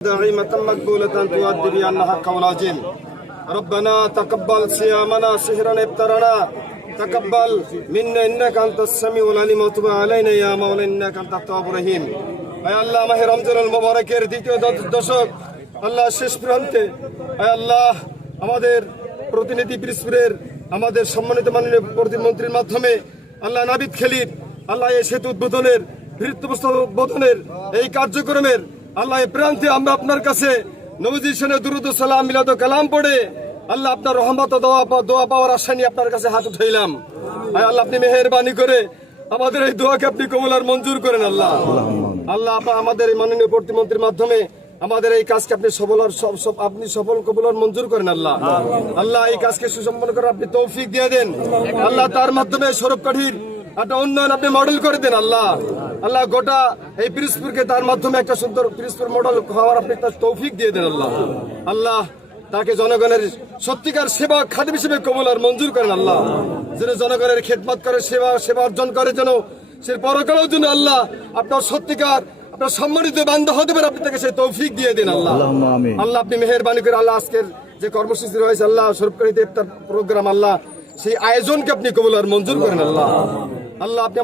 دائمة مقبولة تؤدي بأنها حق والعظيم ربنا تقبل صيامنا سهرا افطارنا تقبل منا إنك أنت السميع العليم وتب علينا يا مولانا إنك أنت التواب الرحيم আয় আল্লাহ মাহে রমজানুল মুবারকের দ্বিতীয় দশক আল্লাহ শেষ প্রান্তে আয় আল্লাহ আমাদের প্রতিনিধি পিরোজপুরের আমাদের সম্মানিত মাননীয় প্রতিমন্ত্রীর মাধ্যমে আল্লাহ নাবিদ খেলির আল্লাহ এই সেতু উদ্বোধনের ভিত্তিপ্রস্তর উদ্বোধনের এই কার্যক্রমের আল্লাহ এই প্রান্তে আমরা আপনার কাছে নবীজির শানে দুরূদ ও সালাম মিলাদ ও কালাম পড়ে আল্লাহ আপনার রহমত ও দোয়া পাওয়ার আশা নিয়ে আপনার কাছে হাত উঠাইলাম। আয় আল্লাহ আপনি মেহেরবানি করে আমাদের এই দোয়াকে আপনি কবুল আর মঞ্জুর করেন। আল্লাহ আল্লাহ আমাদের এই মাননীয় প্রতিমন্ত্রীর মাধ্যমে আমাদের এই কাজকে আপনি আপনি সফল কবুল আর মঞ্জুর করেন। আল্লাহ আল্লাহ এই কাজকে সুসম্পন্ন করার আপনি তৌফিক দিয়ে দেন। আল্লাহ তার মাধ্যমে সৌরভকাঠির একটা উন্নয়ন আপনি মডেল করে দেন। আল্লাহ আল্লাহ গোটা এই পিরোজপুরকে তার মাধ্যমে একটা সুন্দর পিরোজপুর মডেল হওয়ার আপনি তার তৌফিক দিয়ে দেন। আল্লাহ আল্লাহ তাকে জনগণের সত্যিকার সেবা খাদিম হিসেবে কবুল আর মঞ্জুর করেন। আল্লাহ যেন জনগণের খেদমত করে সেবা অর্জন করে যেন সে পরকালেও যেন আল্লাহ আপনার সত্যিকার আপনার সম্মানিত বান্দা হতে পারে আপনি তাকে সেই তৌফিক দিয়ে দেন। আল্লাহ আল্লাহ আপনি মেহেরবানি করে আল্লাহ আজকের যে কর্মসূচি রয়েছে আল্লাহ সৌরভকাঠিতে ইফতার প্রোগ্রাম আল্লাহ সেই আয়োজনকে আপনি কবুল আর মঞ্জুর করেন। আল্লাহ আল্লাহ আপনি